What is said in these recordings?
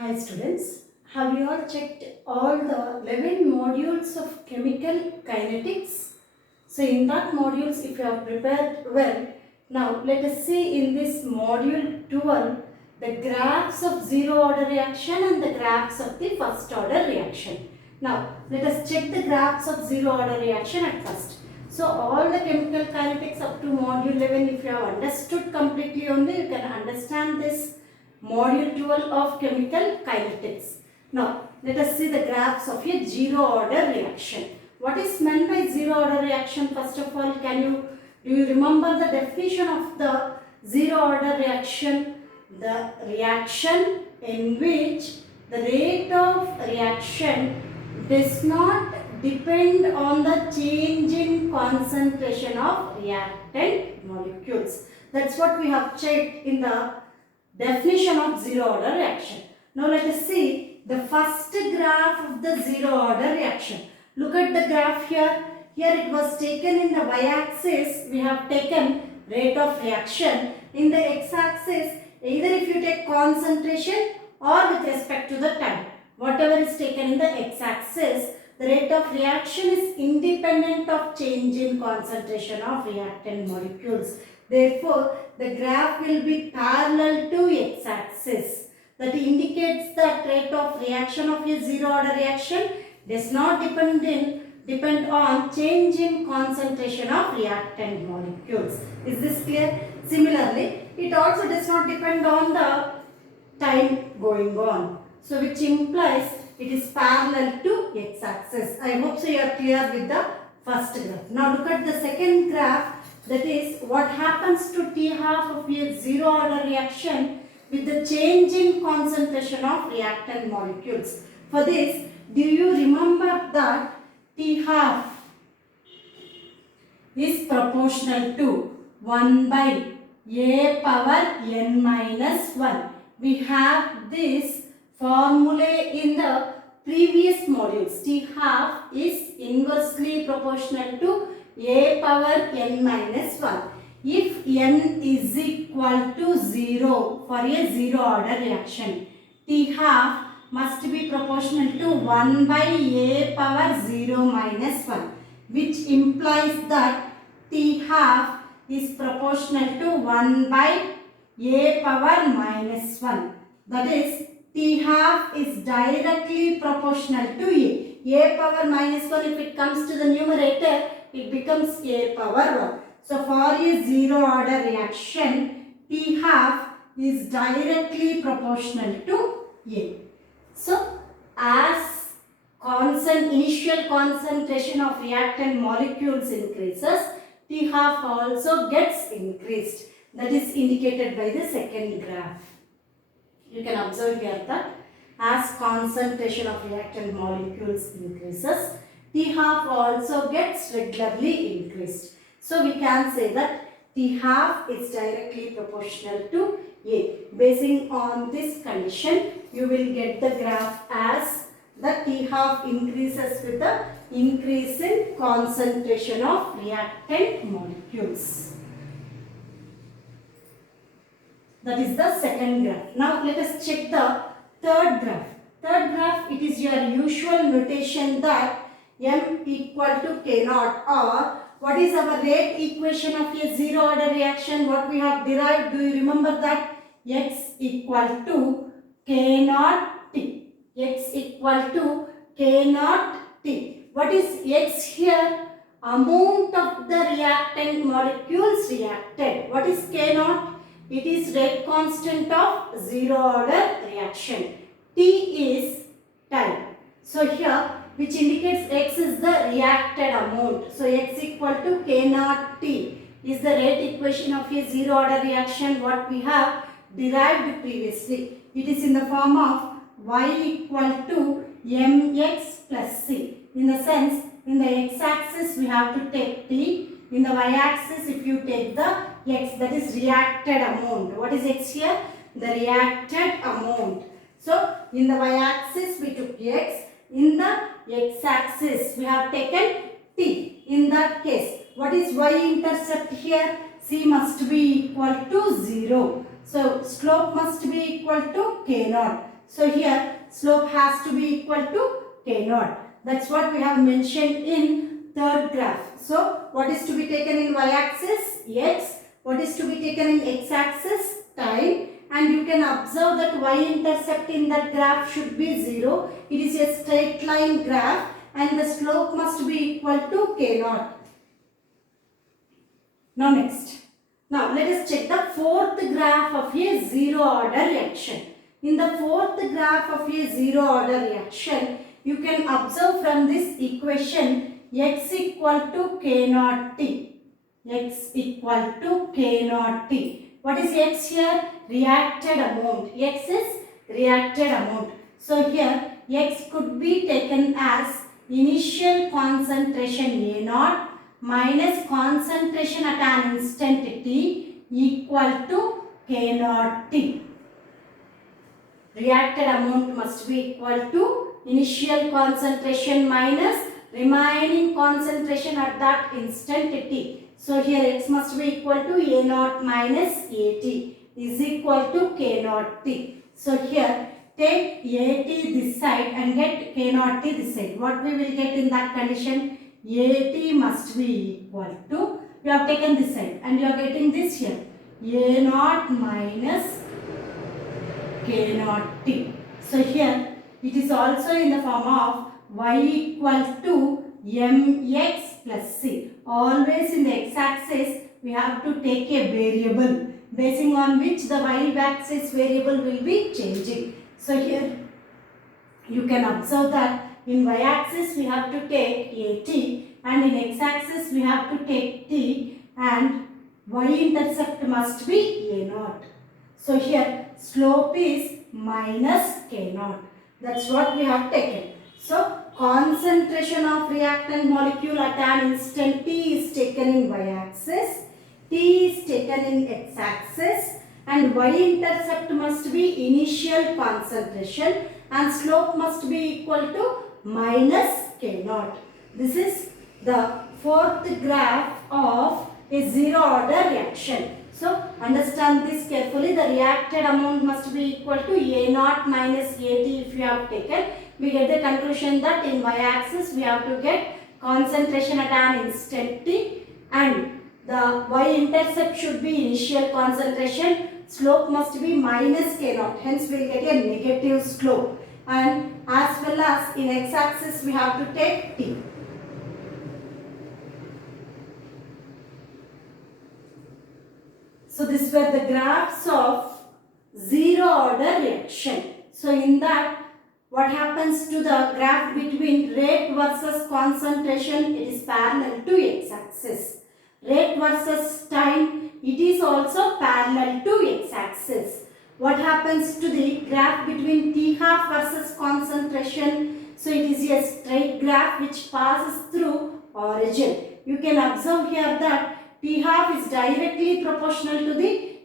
Hi students, have you all checked all the 11 modules of chemical kinetics? So in that modules, if you have prepared well, now let us see in this module 12 the graphs of zero order reaction and the graphs of the first order reaction. Now let us check the graphs of zero order reaction at first. So all the chemical kinetics up to module 11, if you have understood completely only, you can understand this module 12 of chemical kinetics. Now let us see the graphs of a zero order reaction. What is meant by zero order reaction? First of all, do you remember the definition of the zero order reaction? The reaction in which the rate of reaction does not depend on the change in concentration of reactant molecules. That's what we have checked in the definition of zero order reaction. Now let us see the first graph of the zero order reaction. Look at the graph here. Here it was taken in the y-axis. We have taken rate of reaction. In the x-axis, either if you take concentration or with respect to the time. Whatever is taken in the x-axis, the rate of reaction is independent of change in concentration of reactant molecules. Therefore, the graph will be parallel to x-axis. That indicates that rate of reaction of a zero order reaction does not depend on change in concentration of reactant molecules. Is this clear? Similarly, it also does not depend on the time going on. So which implies it is parallel to x-axis. I hope so you are clear with the first graph. Now look at the second graph. That is what happens to T half of a zero order reaction with the change in concentration of reactant molecules. For this, do you remember that T half is proportional to 1 by a power n minus 1. We have this formula in the previous modules. T half is inversely proportional to a power n minus 1. If n is equal to 0 for a zero order reaction, T half must be proportional to 1 by a power 0 minus 1, which implies that T half is proportional to 1 by a power minus 1. That is, T half is directly proportional to a. A power minus 1, if it comes to the numerator, it becomes a power 1. So for a zero order reaction, T half is directly proportional to a. So as initial concentration of reactant molecules increases, T half also gets increased. That is indicated by the second graph. You can observe here that as concentration of reactant molecules increases, T half also gets regularly increased. So we can say that T half is directly proportional to A. Basing on this condition, you will get the graph as the T half increases with the increase in concentration of reactant molecules. That is the second graph. Now let us check the third graph. Third graph, it is your usual notation that m equal to k naught, or what is our rate equation of a zero order reaction? What we have derived, do you remember that? X equal to k naught t. X equal to k naught t. What is X here? Amount of the reactant molecules reacted. What is k naught? It is rate constant of zero order reaction. T is time. So here, which indicates X is the reacted amount. So X equal to K naught T is the rate equation of a zero order reaction what we have derived previously. It is in the form of Y equal to mx plus C. In the sense, in the x-axis we have to take T. In the y-axis, if you take the X, that is reacted amount. What is X here? The reacted amount. So in the y-axis we took X. In the x-axis we have taken T. In that case, what is y-intercept here? C must be equal to 0. So slope must be equal to k naught. So here slope has to be equal to k naught. That's what we have mentioned in third graph. So what is to be taken in y-axis? X. What is to be taken in x-axis? Time. And you can observe that y-intercept in that graph should be 0. It is a straight line graph and the slope must be equal to k naught. Now next. Now let us check the fourth graph of a zero order reaction. In the fourth graph of a zero order reaction, you can observe from this equation x equal to k naught t. X equal to k naught t. What is x here? Reacted amount. X is reacted amount. So here x could be taken as initial concentration A naught minus concentration at an instant t equal to k naught t. Reacted amount must be equal to initial concentration minus remaining concentration at that instant t. So here x must be equal to A naught minus AT is equal to k naught t. So here take AT this side and get k naught t this side. What we will get in that condition? AT must be equal to, you have taken this side and you are getting this here, A naught minus k naught t. So here it is also in the form of y equal to mx plus c. Always in the x-axis we have to take a variable basing on which the y-axis variable will be changing. So here you can observe that in y-axis we have to take AT and in x-axis we have to take t and y-intercept must be A naught. So here slope is minus k naught. That's what we have taken. So concentration of reactant molecule at an instant t is taken in y-axis, t is taken in x-axis and y-intercept must be initial concentration and slope must be equal to minus k naught. This is the fourth graph of a zero order reaction. So understand this carefully. The reacted amount must be equal to A naught minus AT if you have taken. We get the conclusion that in y-axis we have to get concentration at an instant t and the y-intercept should be initial concentration. Slope must be minus k naught. Hence we will get a negative slope. And as well as in x-axis we have to take t. So these were the graphs of zero order reaction. So in that what happens to the graph between rate versus concentration? It is parallel to x-axis. Rate versus time, it is also parallel to x-axis. What happens to the graph between t half versus concentration? So it is a straight graph which passes through origin. You can observe here that t half is directly proportional to the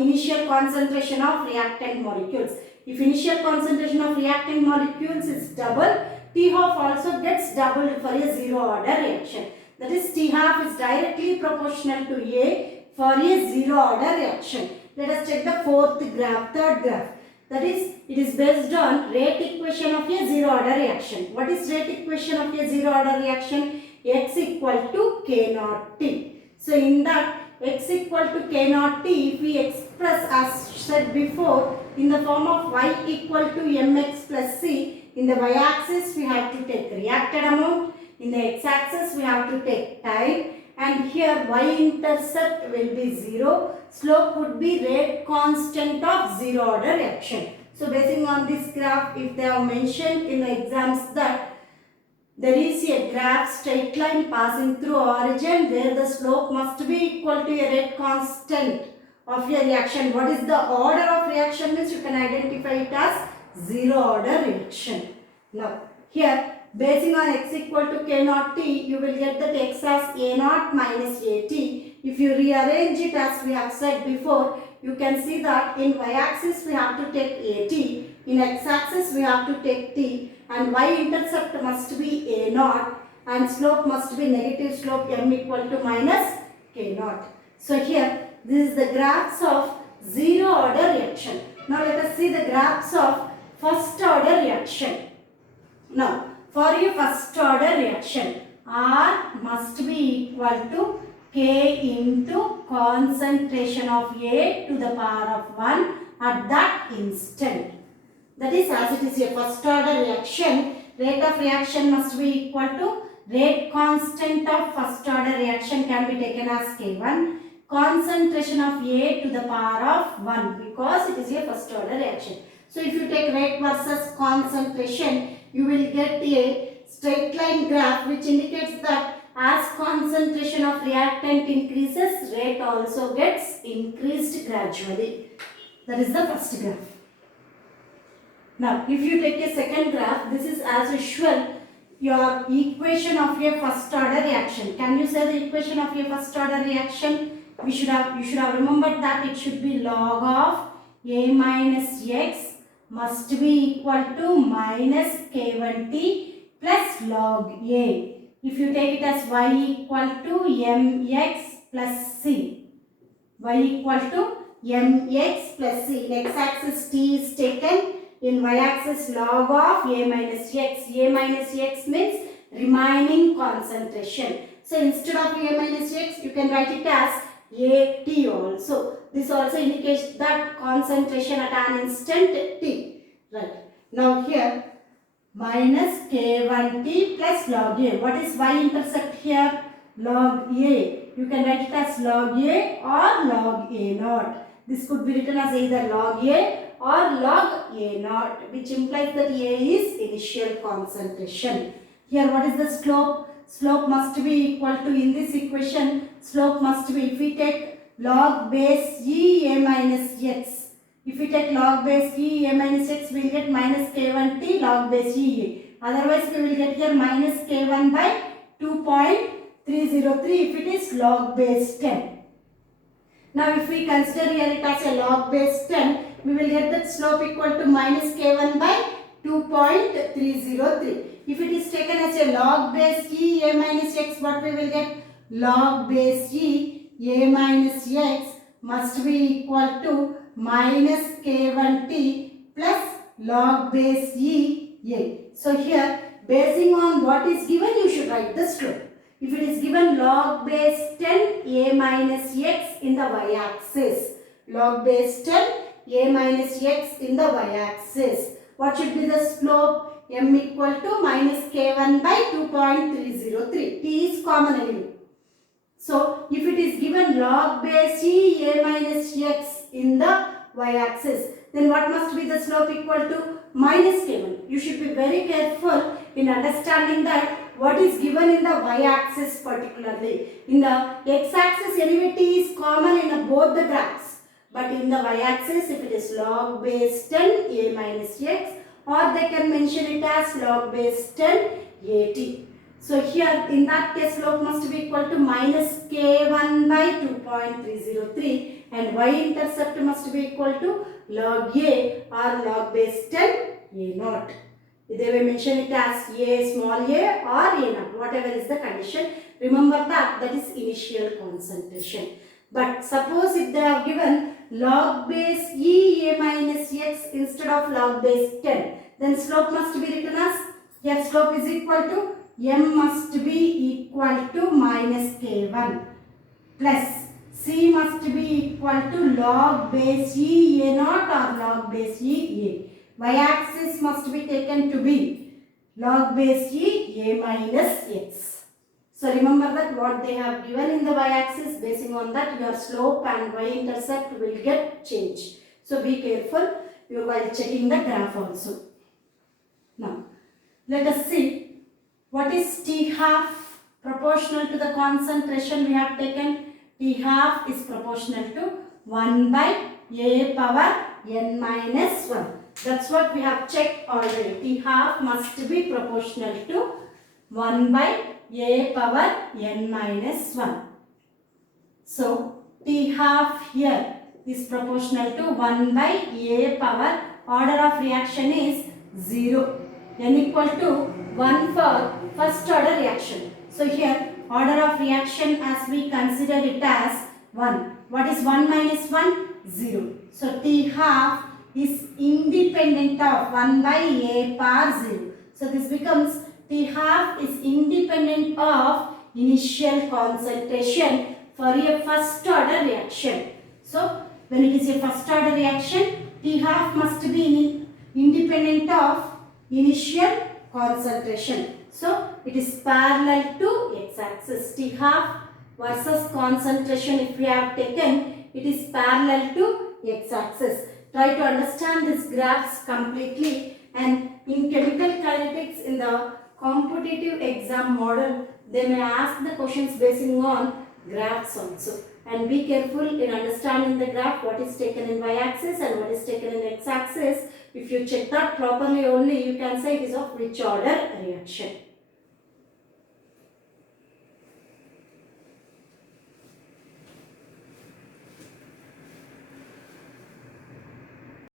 initial concentration of reactant molecules. If initial concentration of reactant molecules is double, t half also gets doubled for a zero order reaction. That is, t half is directly proportional to A for a zero order reaction. Let us check the third graph. That is, it is based on rate equation of a zero order reaction. What is rate equation of a zero order reaction? X equal to k naught t. So in that x equal to k naught t, if we express as said before in the form of y equal to mx plus c, in the y-axis we have to take reacted amount, in the x-axis we have to take time, and here y-intercept will be 0, slope would be rate constant of zero order reaction. So basing on this graph, if they have mentioned in the exams that there is a graph straight line passing through origin where the slope must be equal to a rate constant of a reaction. What is the order of reaction means you can identify it as zero order reaction. Now here basing on x equal to k naught t, you will get that x as A naught minus AT. If you rearrange it as we have said before, you can see that in y-axis we have to take AT, in x-axis we have to take t, and y-intercept must be A naught and slope must be negative slope m equal to minus k naught. So here this is the graphs of zero order reaction. Now let us see the graphs of first order reaction. Now, for a first order reaction, R must be equal to K into concentration of A to the power of 1 at that instant. That is, as it is a first order reaction, rate of reaction must be equal to rate constant of first order reaction can be taken as K1, concentration of A to the power of 1 because it is a first order reaction. So, if you take rate versus concentration, you will get a straight line graph which indicates that as concentration of reactant increases, rate also gets increased gradually. That is the first graph. Now, if you take a second graph, this is as usual your equation of a first order reaction. Can you say the equation of a first order reaction? You should have remembered that it should be log of A minus X must be equal to minus K1T plus log A. If you take it as y equal to mx plus c. Y equal to mx plus c. In x-axis t is taken. In y-axis log of A minus x. A minus x means remaining concentration. So instead of A minus x, you can write it as AT also. This also indicates that concentration at an instant t. Right. Now here minus K1T plus log A. What is y-intercept here? Log A. You can write it as log A or log A naught. This could be written as either log A or log A naught, which implies that A is initial concentration. Here what is the slope? Slope must be equal to, in this equation, slope must be, if we take log base E A minus x. If we take log base E A minus x, we will get minus K1T log base E A. Otherwise, we will get here minus K1 by 2.303 if it is log base 10. Now, if we consider here it as a log base 10, we will get that slope equal to minus K1 by 2.303. If it is taken as a log base E A minus x, what we will get? Log base E A minus x must be equal to minus K1T plus log base E A. So here, basing on what is given, you should write the slope. If it is given log base 10 A minus x in the y-axis, log base 10 A minus x in the y-axis, what should be the slope? M equal to minus K1 by 2.303. T is common anyway. So, if it is given log base E A minus x in the y-axis, then what must be the slope equal to? Minus K1. You should be very careful in understanding that what is given in the y-axis particularly. In the x-axis, anyway T is common in both the graphs. But in the y-axis, if it is log base 10 A minus x, or they can mention it as log base 10 AT. So here in that case slope must be equal to minus K1 by 2.303 and y-intercept must be equal to log A or log base 10 A naught. They will mention it as A small a or A naught, whatever is the condition. Remember that is initial concentration. But suppose if they have given log base E A minus x instead of log base 10, then slope must be written as, here slope is equal to M must be equal to minus K1 plus C must be equal to log base E A naught or log base E A. Y-axis must be taken to be log base E A minus x. So remember that what they have given in the y-axis, basing on that your slope and y-intercept will get changed. So be careful while checking the graph also. Now let us see what is T half proportional to the concentration we have taken. T half is proportional to 1 by A power n minus 1. That's what we have checked already. T half must be proportional to 1 by A power n minus 1. So, T half here is proportional to 1 by A power, order of reaction is 0. N equal to 1 for first order reaction. So, here order of reaction as we consider it as 1. What is 1 minus 1? 0. So, T half is independent of 1 by A power 0. So this becomes T half is independent of initial concentration for a first order reaction. So when it is a first order reaction, T half must be independent of initial concentration. So it is parallel to x-axis. T half versus concentration, if we have taken, it is parallel to x-axis. Try to understand these graphs completely, and in chemical kinetics, in the competitive exam model, they may ask the questions basing on graphs also. And be careful in understanding the graph, what is taken in y-axis and what is taken in x-axis. If you check that properly only, you can say it is of which order reaction.